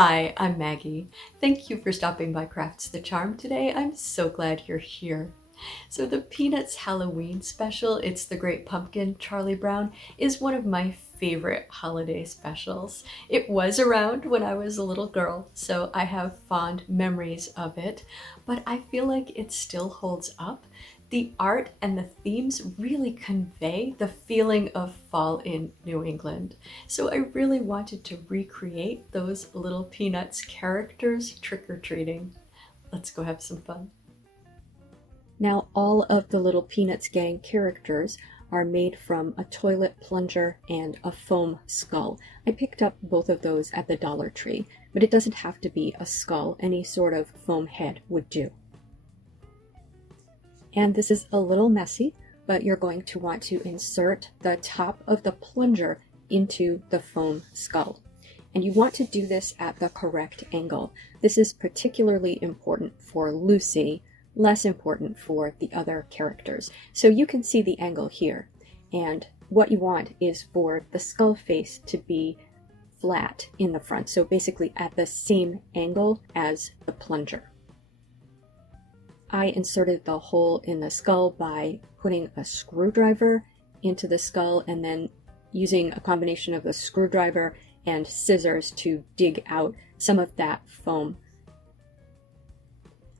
Hi, I'm Maggie. Thank you for stopping by Crafts the Charm today. I'm so glad you're here. So the Peanuts Halloween special, It's the Great Pumpkin, Charlie Brown, is one of my favorite holiday specials. It was around when I was a little girl, so I have fond memories of it, but I feel like it still holds up. The art and the themes really convey the feeling of fall in New England. So I really wanted to recreate those little Peanuts characters trick-or-treating. Let's go have some fun. Now all of the little Peanuts gang characters are made from a toilet plunger and a foam skull. I picked up both of those at the Dollar Tree, but it doesn't have to be a skull. Any sort of foam head would do. And this is a little messy, but you're going to want to insert the top of the plunger into the foam skull. And you want to do this at the correct angle. This is particularly important for Lucy, less important for the other characters. So you can see the angle here. And what you want is for the skull face to be flat in the front. So basically at the same angle as the plunger. I inserted the hole in the skull by putting a screwdriver into the skull and then using a combination of the screwdriver and scissors to dig out some of that foam.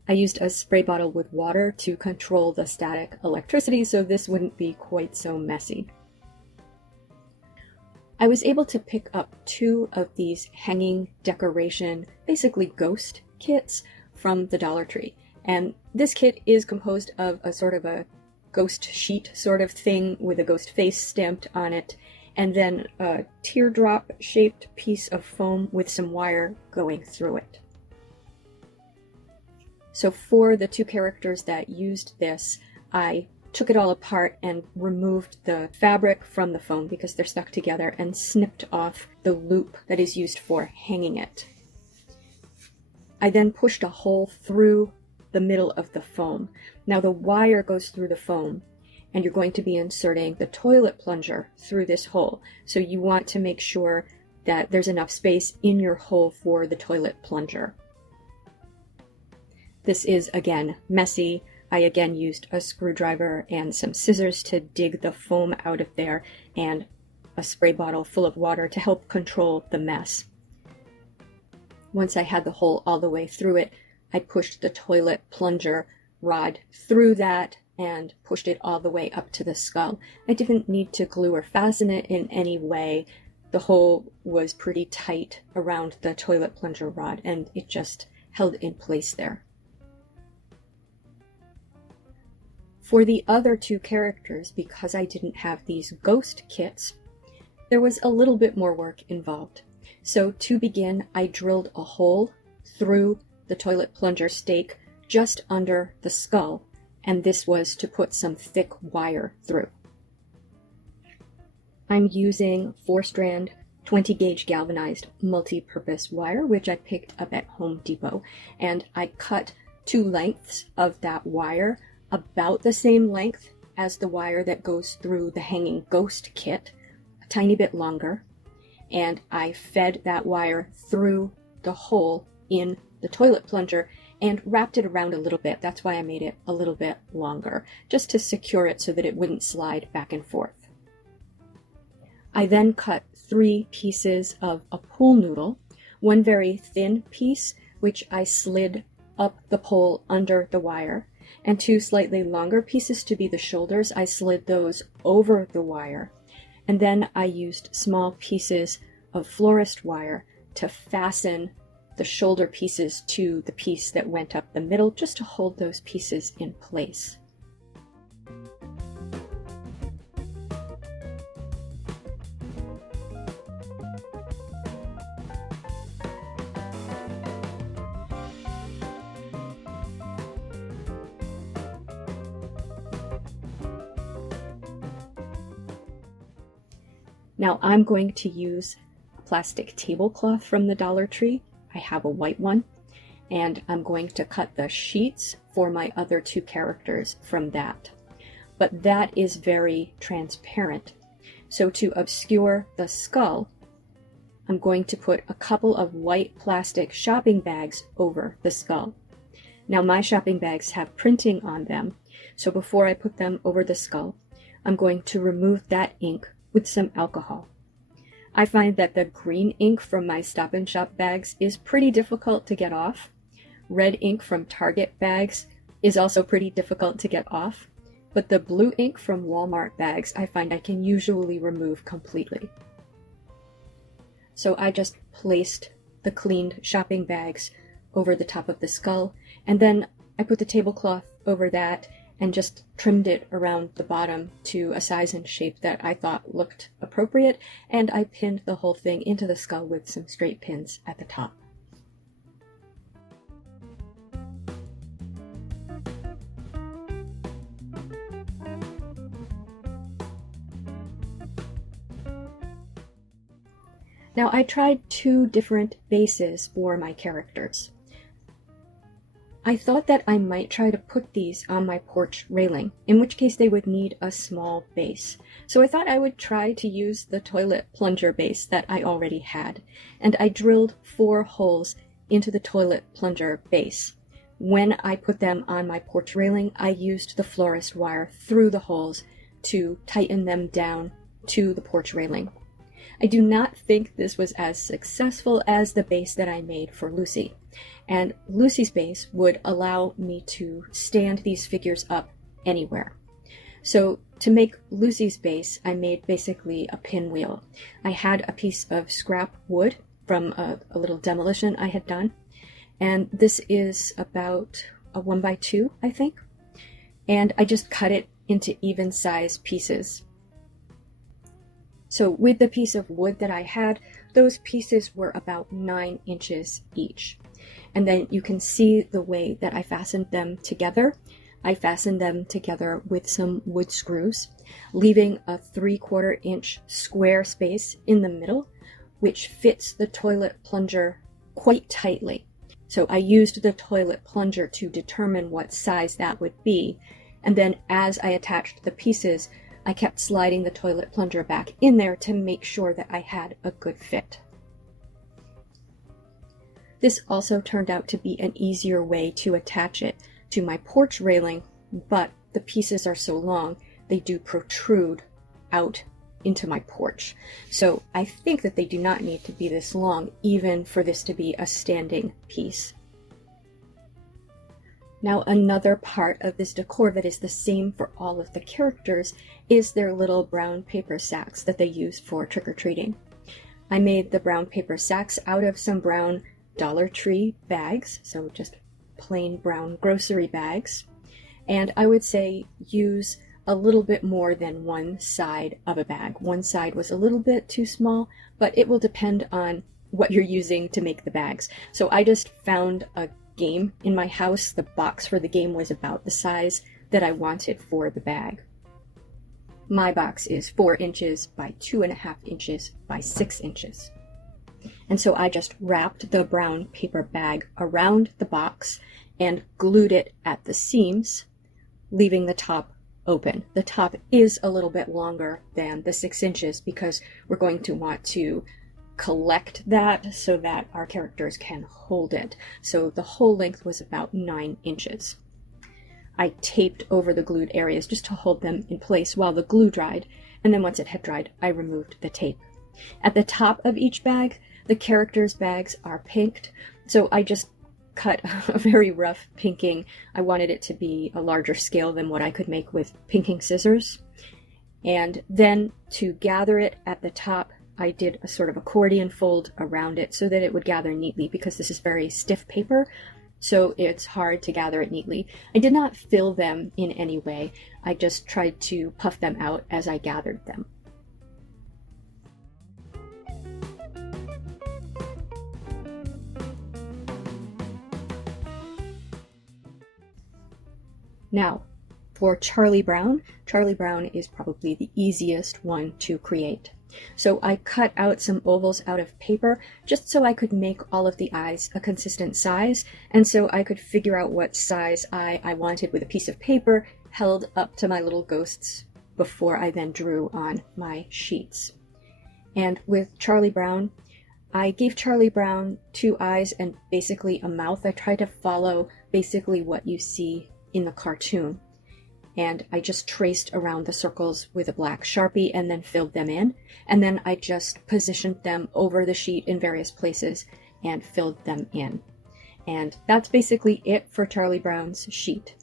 I used a spray bottle with water to control the static electricity so this wouldn't be quite so messy. I was able to pick up 2 of these hanging decoration, basically ghost kits from the Dollar Tree. And this kit is composed of a sort of a ghost sheet sort of thing with a ghost face stamped on it, and then a teardrop shaped piece of foam with some wire going through it. So for the 2 characters that used this, I took it all apart and removed the fabric from the foam because they're stuck together and snipped off the loop that is used for hanging it. I then pushed a hole through the middle of the foam. Now the wire goes through the foam and you're going to be inserting the toilet plunger through this hole. So you want to make sure that there's enough space in your hole for the toilet plunger. This is again messy. I again used a screwdriver and some scissors to dig the foam out of there and a spray bottle full of water to help control the mess. Once I had the hole all the way through it, I pushed the toilet plunger rod through that and pushed it all the way up to the skull. I didn't need to glue or fasten it in any way. The hole was pretty tight around the toilet plunger rod and it just held in place there. For the other 2 characters, because I didn't have these ghost kits, there was a little bit more work involved. So to begin, I drilled a hole through the toilet plunger stake just under the skull, and this was to put some thick wire through. I'm using 4-strand 20 gauge galvanized multi-purpose wire, which I picked up at Home Depot, and I cut 2 lengths of that wire about the same length as the wire that goes through the hanging ghost kit, a tiny bit longer, and I fed that wire through the hole in the toilet plunger and wrapped it around a little bit. That's why I made it a little bit longer, just to secure it so that it wouldn't slide back and forth. I then cut 3 pieces of a pool noodle, one very thin piece, which I slid up the pole under the wire, and 2 slightly longer pieces to be the shoulders. I slid those over the wire, and then I used small pieces of florist wire to fasten the shoulder pieces to the piece that went up the middle, just to hold those pieces in place. Now I'm going to use a plastic tablecloth from the Dollar Tree. I have a white one, and I'm going to cut the sheets for my other 2 characters from that. But that is very transparent. So to obscure the skull, I'm going to put a couple of white plastic shopping bags over the skull. Now my shopping bags have printing on them, so before I put them over the skull, I'm going to remove that ink with some alcohol. I find that the green ink from my Stop and Shop bags is pretty difficult to get off. Red ink from Target bags is also pretty difficult to get off, but the blue ink from Walmart bags I find I can usually remove completely. So I just placed the cleaned shopping bags over the top of the skull, and then I put the tablecloth over that and just trimmed it around the bottom to a size and shape that I thought looked appropriate, and I pinned the whole thing into the skull with some straight pins at the top. Now I tried 2 different bases for my characters. I thought that I might try to put these on my porch railing, in which case they would need a small base. So I thought I would try to use the toilet plunger base that I already had, and I drilled 4 holes into the toilet plunger base. When I put them on my porch railing, I used the florist wire through the holes to tighten them down to the porch railing. I do not think this was as successful as the base that I made for Lucy, and Lucy's base would allow me to stand these figures up anywhere. So to make Lucy's base, I made basically a pinwheel. I had a piece of scrap wood from a little demolition I had done, and this is about a 1x2, I think, and I just cut it into even size pieces. So with the piece of wood that I had, those pieces were about 9 inches each. And then you can see the way that I fastened them together. I fastened them together with some wood screws, leaving a 3/4 inch square space in the middle, which fits the toilet plunger quite tightly. So I used the toilet plunger to determine what size that would be. And then as I attached the pieces, I kept sliding the toilet plunger back in there to make sure that I had a good fit. This also turned out to be an easier way to attach it to my porch railing, but the pieces are so long, they do protrude out into my porch. So I think that they do not need to be this long, even for this to be a standing piece. Now, another part of this decor that is the same for all of the characters is their little brown paper sacks that they use for trick-or-treating. I made the brown paper sacks out of some brown Dollar Tree bags, so just plain brown grocery bags, and I would say use a little bit more than one side of a bag. One side was a little bit too small, but it will depend on what you're using to make the bags. So I just found a game in my house. The box for the game was about the size that I wanted for the bag. My box is 4 inches by 2.5 inches by 6 inches. And so I just wrapped the brown paper bag around the box and glued it at the seams, leaving the top open. The top is a little bit longer than the 6 inches because we're going to want to collect that so that our characters can hold it. So the whole length was about 9 inches. I taped over the glued areas just to hold them in place while the glue dried, and then once it had dried, I removed the tape. At the top of each bag, the characters' bags are pinked, so I just cut a very rough pinking. I wanted it to be a larger scale than what I could make with pinking scissors. And then to gather it at the top, I did a sort of accordion fold around it so that it would gather neatly, because this is very stiff paper, so it's hard to gather it neatly. I did not fill them in any way. I just tried to puff them out as I gathered them. Now, for Charlie Brown is probably the easiest one to create. So I cut out some ovals out of paper just so I could make all of the eyes a consistent size, and so I could figure out what size I wanted with a piece of paper held up to my little ghosts before I then drew on my sheets. And with Charlie Brown, I gave Charlie Brown 2 eyes and basically a mouth. I tried to follow basically what you see in the cartoon. And I just traced around the circles with a black Sharpie and then filled them in. And then I just positioned them over the sheet in various places and filled them in. And that's basically it for Charlie Brown's sheet.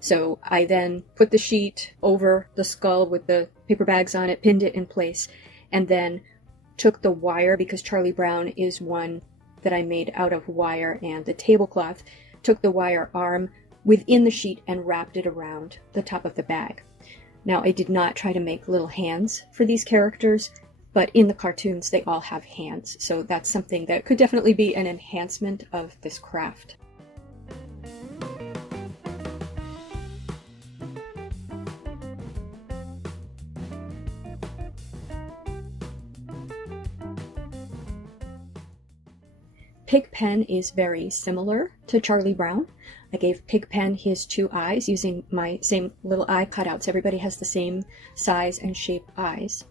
So I then put the sheet over the skull with the paper bags on it, pinned it in place, and then took the wire, because Charlie Brown is one that I made out of wire and the tablecloth, took the wire arm within the sheet and wrapped it around the top of the bag. Now, I did not try to make little hands for these characters, but in the cartoons they all have hands, so that's something that could definitely be an enhancement of this craft. Pigpen is very similar to Charlie Brown. I gave Pigpen his 2 eyes using my same little eye cutouts. Everybody has the same size and shape eyes.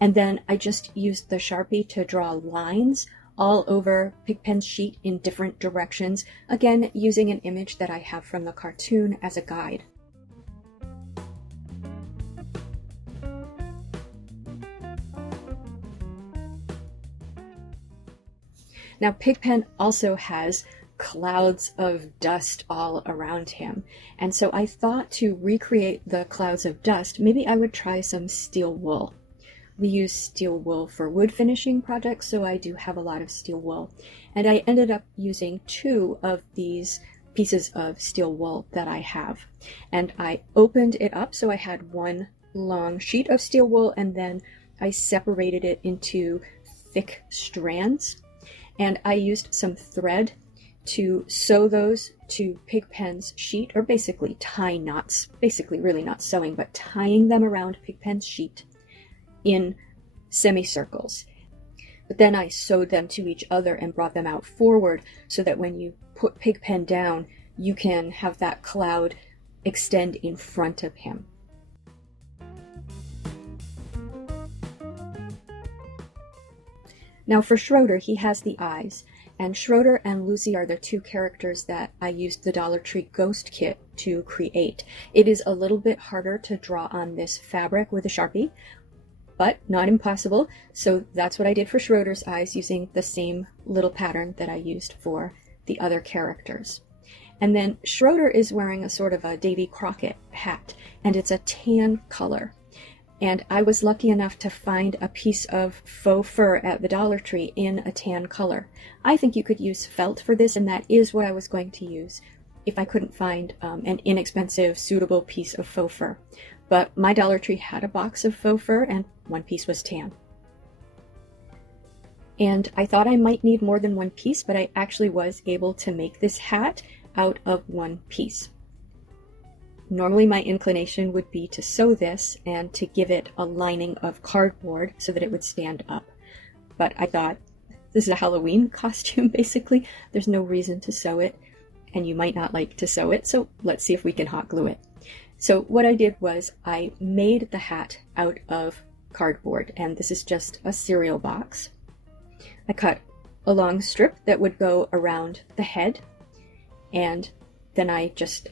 And then I just used the Sharpie to draw lines all over Pigpen's sheet in different directions, again using an image that I have from the cartoon as a guide. Now, Pigpen also has clouds of dust all around him, and so I thought to recreate the clouds of dust, maybe I would try some steel wool. We use steel wool for wood finishing projects, so I do have a lot of steel wool. And I ended up using 2 of these pieces of steel wool that I have. And I opened it up, so I had one long sheet of steel wool, and then I separated it into thick strands. And I used some thread to sew those to Pigpen's sheet, or basically tie knots, basically really not sewing, but tying them around Pigpen's sheet in semicircles. But then I sewed them to each other and brought them out forward so that when you put Pigpen down, you can have that cloud extend in front of him. Now for Schroeder, he has the eyes, and Schroeder and Lucy are the 2 characters that I used the Dollar Tree Ghost Kit to create. It is a little bit harder to draw on this fabric with a Sharpie, but not impossible, so that's what I did for Schroeder's eyes using the same little pattern that I used for the other characters. And then Schroeder is wearing a sort of a Davy Crockett hat, and it's a tan color. And I was lucky enough to find a piece of faux fur at the Dollar Tree in a tan color. I think you could use felt for this, and that is what I was going to use if I couldn't find an inexpensive, suitable piece of faux fur. But my Dollar Tree had a box of faux fur, and one piece was tan. And I thought I might need more than one piece, but I actually was able to make this hat out of one piece. Normally my inclination would be to sew this and to give it a lining of cardboard so that it would stand up. But I thought, this is a Halloween costume basically. There's no reason to sew it, and you might not like to sew it, so let's see if we can hot glue it. So what I did was I made the hat out of cardboard, and this is just a cereal box. I cut a long strip that would go around the head, and then I just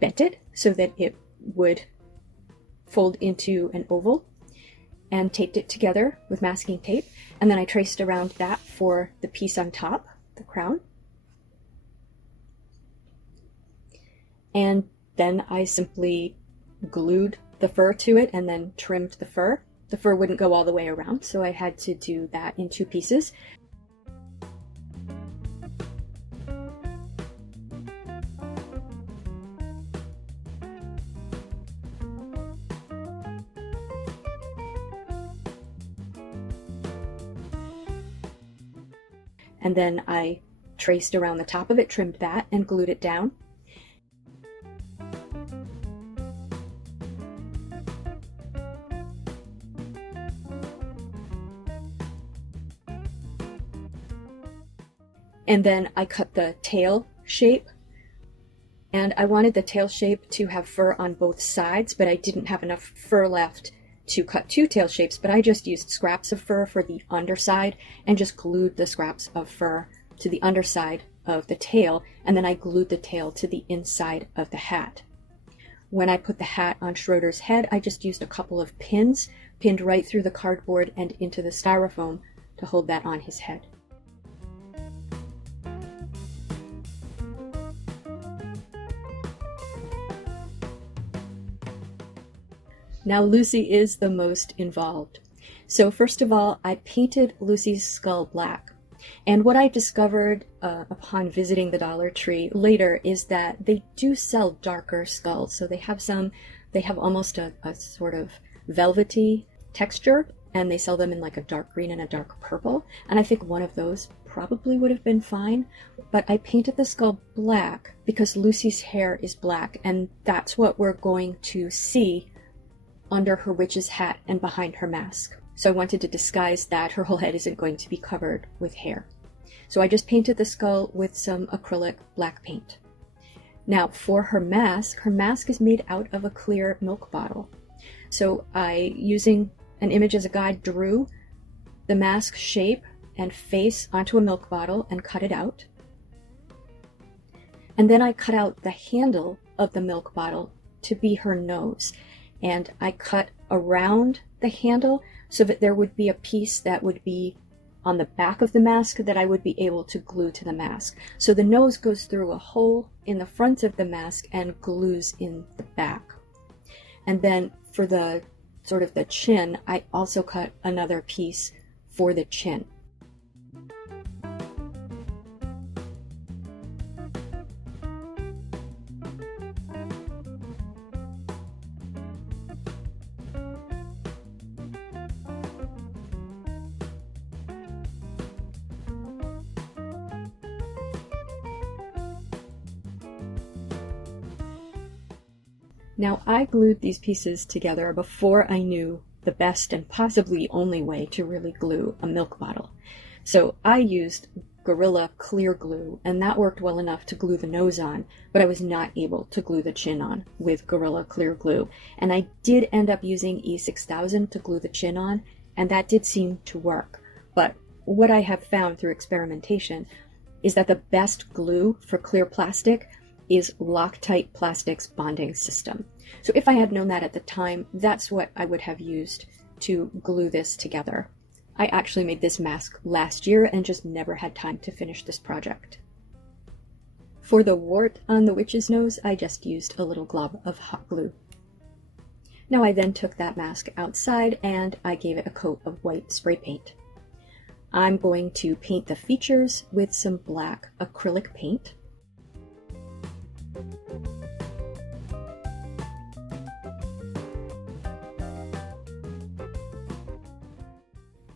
bent it so that it would fold into an oval, and taped it together with masking tape, and then I traced around that for the piece on top, the crown. And then I simply glued the fur to it and then trimmed the fur. The fur wouldn't go all the way around, so I had to do that in 2 pieces. And then I traced around the top of it, trimmed that, and glued it down. And then I cut the tail shape, and I wanted the tail shape to have fur on both sides, but I didn't have enough fur left to cut two tail shapes, but I just used scraps of fur for the underside and just glued the scraps of fur to the underside of the tail, and then I glued the tail to the inside of the hat. When I put the hat on Schroeder's head, I just used a couple of pins, pinned right through the cardboard and into the styrofoam to hold that on his head. Now Lucy is the most involved. So first of all, I painted Lucy's skull black. And what I discovered upon visiting the Dollar Tree later is that they do sell darker skulls. So they have almost a sort of velvety texture, and they sell them in like a dark green and a dark purple. And I think one of those probably would have been fine. But I painted the skull black because Lucy's hair is black, and that's what we're going to see under her witch's hat and behind her mask. So I wanted to disguise that her whole head isn't going to be covered with hair. So I just painted the skull with some acrylic black paint. Now for her mask is made out of a clear milk bottle. So I, using an image as a guide, drew the mask shape and face onto a milk bottle and cut it out. And then I cut out the handle of the milk bottle to be her nose. And I cut around the handle so that there would be a piece that would be on the back of the mask that I would be able to glue to the mask. So the nose goes through a hole in the front of the mask and glues in the back. And then for the sort of the chin, I also cut another piece for the chin. Now I glued these pieces together before I knew the best and possibly only way to really glue a milk bottle. So I used Gorilla clear glue, and that worked well enough to glue the nose on, but I was not able to glue the chin on with Gorilla clear glue. And I did end up using E6000 to glue the chin on, and that did seem to work. But what I have found through experimentation is that the best glue for clear plastic is Loctite Plastics bonding system. So if I had known that at the time, that's what I would have used to glue this together. I actually made this mask last year and just never had time to finish this project. For the wart on the witch's nose, I just used a little glob of hot glue. Now I then took that mask outside and I gave it a coat of white spray paint. I'm going to paint the features with some black acrylic paint.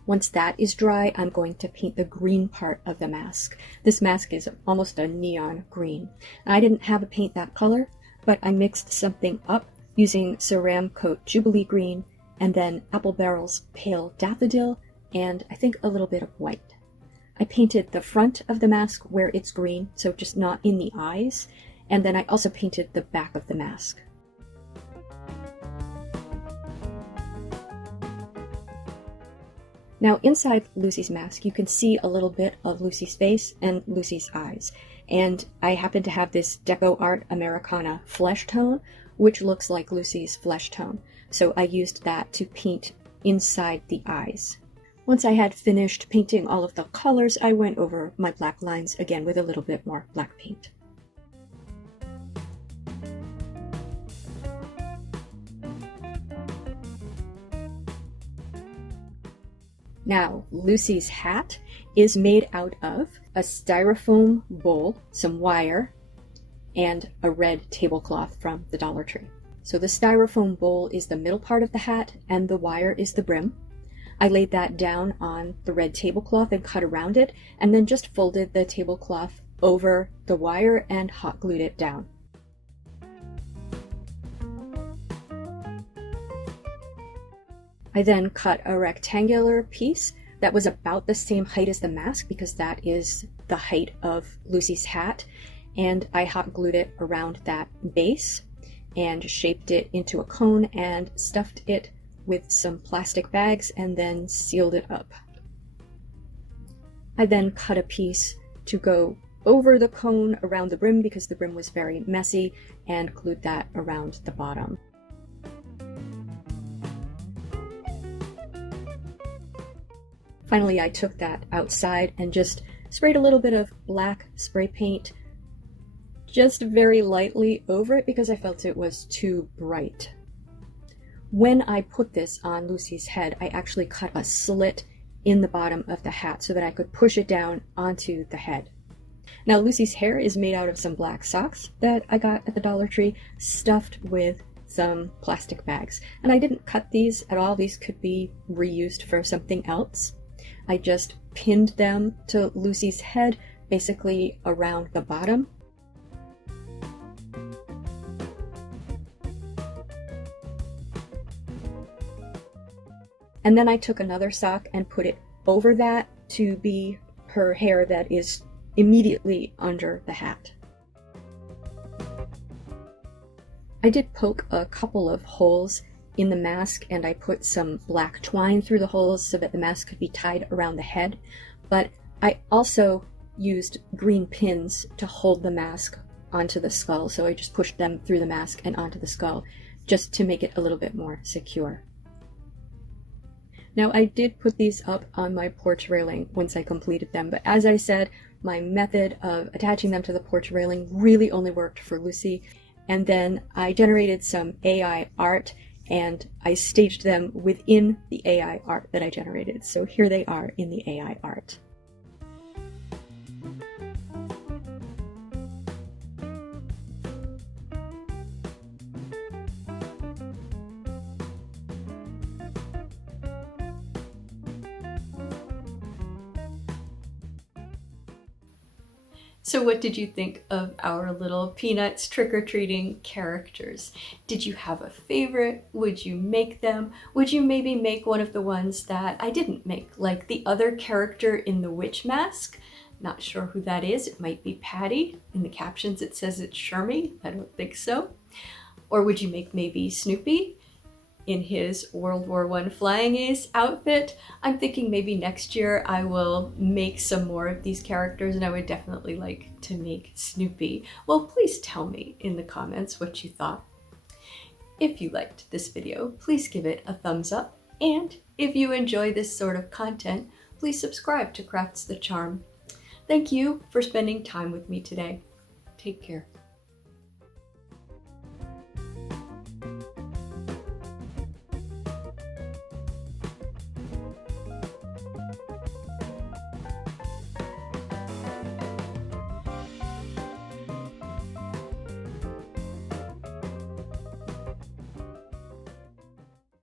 Once that is dry, I'm going to paint the green part of the mask. This mask is almost a neon green. I didn't have a paint that color, but I mixed something up using Ceramcoat Jubilee green and then Apple Barrel's pale Daffodil and I think a little bit of white. I painted the front of the mask where it's green, so just not in the eyes, and then I also painted the back of the mask. Now inside Lucy's mask, you can see a little bit of Lucy's face and Lucy's eyes. And I happen to have this Deco Art Americana flesh tone, which looks like Lucy's flesh tone. So I used that to paint inside the eyes. Once I had finished painting all of the colors, I went over my black lines again with a little bit more black paint. Now, Lucy's hat is made out of a styrofoam bowl, some wire, and a red tablecloth from the Dollar Tree. So the styrofoam bowl is the middle part of the hat, and the wire is the brim. I laid that down on the red tablecloth and cut around it, and then just folded the tablecloth over the wire and hot glued it down. I then cut a rectangular piece that was about the same height as the mask because that is the height of Lucy's hat, and I hot glued it around that base and shaped it into a cone and stuffed it with some plastic bags and then sealed it up. I then cut a piece to go over the cone around the brim because the brim was very messy, and glued that around the bottom. Finally, I took that outside and just sprayed a little bit of black spray paint just very lightly over it because I felt it was too bright. When I put this on Lucy's head, I actually cut a slit in the bottom of the hat so that I could push it down onto the head. Now, Lucy's hair is made out of some black socks that I got at the Dollar Tree, stuffed with some plastic bags. And I didn't cut these at all. These could be reused for something else. I just pinned them to Lucy's head, basically around the bottom. And then I took another sock and put it over that to be her hair that is immediately under the hat. I did poke a couple of holes in the mask, and I put some black twine through the holes so that the mask could be tied around the head, but I also used green pins to hold the mask onto the skull, so I just pushed them through the mask and onto the skull just to make it a little bit more secure. Now, I did put these up on my porch railing once I completed them, but as I said, my method of attaching them to the porch railing really only worked for Lucy, and then I generated some AI art and I staged them within the AI art that I generated. So here they are in the AI art. So what did you think of our little Peanuts trick-or-treating characters? Did you have a favorite? Would you make them? Would you maybe make one of the ones that I didn't make, like the other character in the witch mask? Not sure who that is. It might be Patty. In the captions it says it's Shermie. I don't think so. Or would you make maybe Snoopy in his World War I flying ace outfit? I'm thinking maybe next year I will make some more of these characters, and I would definitely like to make Snoopy. Well, please tell me in the comments what you thought. If you liked this video, please give it a thumbs up, and if you enjoy this sort of content, please subscribe to Crafts the Charm. Thank you for spending time with me today. Take care.